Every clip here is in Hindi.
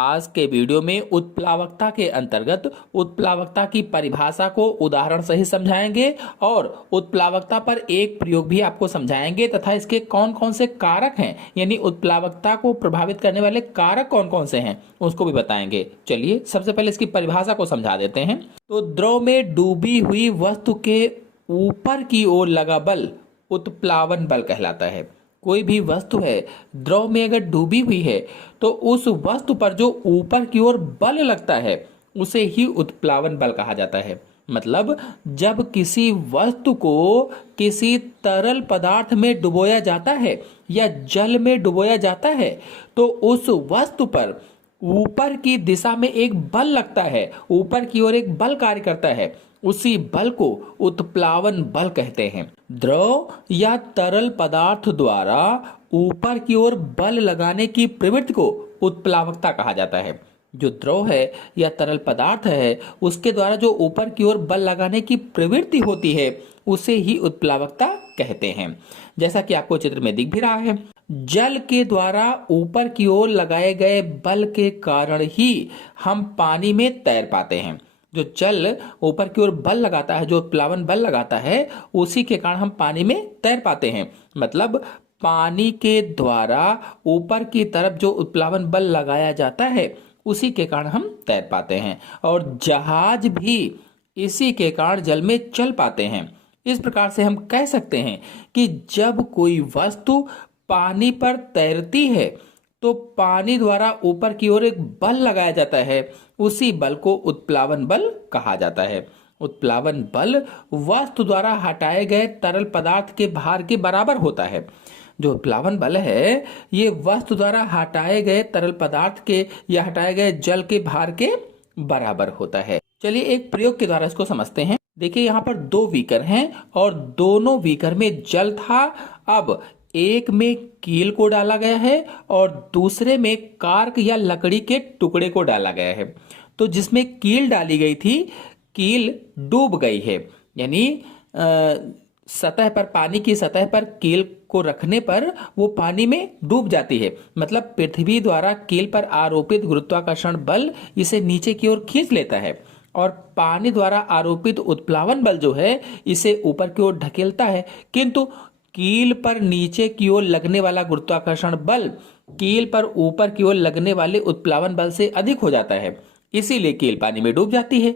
आज के वीडियो में उत्प्लावकता के अंतर्गत उत्प्लावकता की परिभाषा को उदाहरण सहित समझाएंगे और उत्प्लावकता पर एक प्रयोग भी आपको समझाएंगे तथा इसके कौन कौन से कारक हैं, यानी उत्प्लावकता को प्रभावित करने वाले कारक कौन कौन से हैं उसको भी बताएंगे। चलिए सबसे पहले इसकी परिभाषा को समझा देते हैं। तो द्रव में डूबी हुई वस्तु के ऊपर की ओर लगा बल उत्प्लावन बल कहलाता है। कोई भी वस्तु है द्रव में अगर डूबी हुई है तो उस वस्तु पर जो ऊपर की ओर बल लगता है उसे ही उत्प्लावन बल कहा जाता है। मतलब जब किसी वस्तु को किसी तरल पदार्थ में डुबोया जाता है या जल में डुबोया जाता है तो उस वस्तु पर ऊपर की दिशा में एक बल लगता है, ऊपर की ओर एक बल कार्य करता है, उसी बल को उत्प्लावन बल कहते हैं। द्रव या तरल पदार्थ द्वारा ऊपर की ओर बल लगाने की प्रवृत्ति को उत्प्लावकता कहा जाता है। जो द्रव है या तरल पदार्थ है उसके द्वारा जो ऊपर की ओर बल लगाने की प्रवृत्ति होती है उसे ही उत्प्लावकता कहते हैं। जैसा कि आपको चित्र में दिख भी रहा है, जल के द्वारा ऊपर की ओर लगाए गए बल के कारण ही हम पानी में तैर पाते हैं। जो जल ऊपर की ओर बल लगाता है, जो उत्प्लावन बल लगाता है, उसी के कारण हम पानी में तैर पाते हैं। मतलब पानी के द्वारा ऊपर की तरफ जो उत्प्लावन बल लगाया जाता है उसी के कारण हम तैर पाते हैं और जहाज भी इसी के कारण जल में चल पाते हैं। इस प्रकार से हम कह सकते हैं कि जब कोई वस्तु पानी पर तैरती है तो पानी द्वारा ऊपर की ओर एक बल लगाया जाता है, उसी बल को उत्प्लावन बल कहा जाता है। उत्प्लावन बल वस्तु द्वारा हटाए गए तरल पदार्थ के भार के बराबर होता है। जो उत्प्लावन बल है ये वस्तु द्वारा हटाए गए तरल पदार्थ के या हटाए गए जल के भार के बराबर होता है। चलिए एक प्रयोग के द्वारा इसको समझते हैं। देखिए यहाँ पर दो बीकर हैं और दोनों बीकर में जल था। अब एक में कील को डाला गया है और दूसरे में कार्क या लकड़ी के टुकड़े को डाला गया है। तो जिसमें कील डाली गई थी, कील डूब गई है, यानी सतह पर, पानी की सतह पर कील को रखने पर वो पानी में डूब जाती है। मतलब पृथ्वी द्वारा कील पर आरोपित गुरुत्वाकर्षण बल इसे नीचे की ओर खींच लेता है और पानी द्वारा आरोपित उत्प्लावन बल जो है इसे ऊपर की ओर ढकेलता है। किंतु कील पर नीचे की ओर लगने वाला गुरुत्वाकर्षण बल कील पर ऊपर की ओर लगने वाले उत्प्लावन बल से अधिक हो जाता है, इसीलिए कील पानी में डूब जाती है।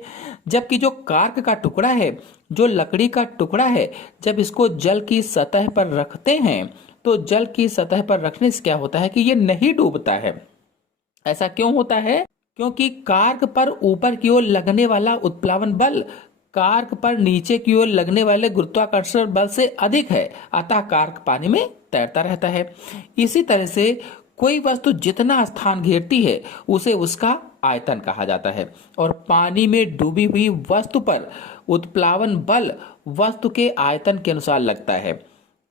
जबकि जो कार्क का टुकड़ा है, जो लकड़ी का टुकड़ा है, जब इसको जल की सतह पर रखते हैं तो जल की सतह पर रखने से क्या होता है कि ये नहीं डूबता है। ऐसा क्यों होता है? क्योंकि कार्क पर ऊपर की ओर लगने वाला उत्प्लावन बल कार्क पर नीचे की ओर लगने वाले गुरुत्वाकर्षण बल से अधिक है, अतः कार्क पानी में तैरता रहता है। इसी तरह से कोई वस्तु जितना स्थान घेरती है उसे उसका आयतन कहा जाता है और पानी में डूबी हुई वस्तु पर उत्प्लावन बल वस्तु के आयतन के अनुसार लगता है।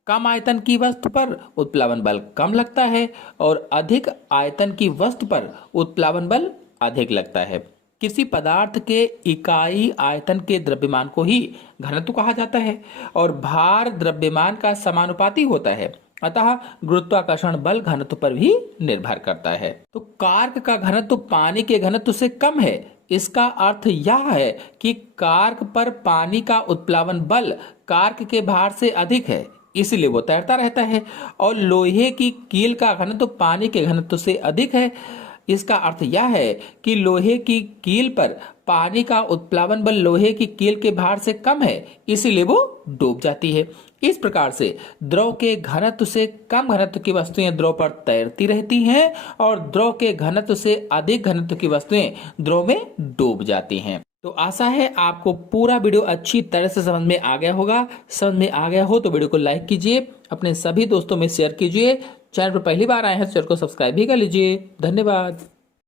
कम आयतन की वस्तु पर उत्प्लावन बल कम लगता है और अधिक आयतन की वस्तु पर उत्प्लावन बल अधिक लगता है। किसी पदार्थ के इकाई आयतन के द्रव्यमान को ही घनत्व कहा जाता है और भार द्रव्यमान का समानुपाती होता है, अतः गुरुत्वाकर्षण बल घनत्व पर भी निर्भर करता है। तो कार्क का घनत्व पानी के घनत्व से कम है। इसका अर्थ यह है कि कार्क पर पानी का उत्प्लावन बल कार्क के भार से अधिक है, इसलिए वो तैरता रहता है। और लोहे की कील का घनत्व पानी के घनत्व से अधिक है। इसका अर्थ यह है कि लोहे की कील पर पानी का उत्प्लावन बल लोहे की कील के भार से कम है, इसीलिए वो डूब जाती है। इस प्रकार से द्रव के घनत्व से कम घनत्व की वस्तुएं द्रव पर तैरती रहती हैं और द्रव के घनत्व से अधिक घनत्व की वस्तुएं द्रव में डूब जाती हैं। तो आशा है आपको पूरा वीडियो अच्छी तरह से समझ में आ गया होगा। समझ में आ गया हो तो वीडियो को लाइक कीजिए, अपने सभी दोस्तों में शेयर कीजिए। चैनल पर पहली बार आए हैं तो चैनल को सब्सक्राइब भी कर लीजिए। धन्यवाद।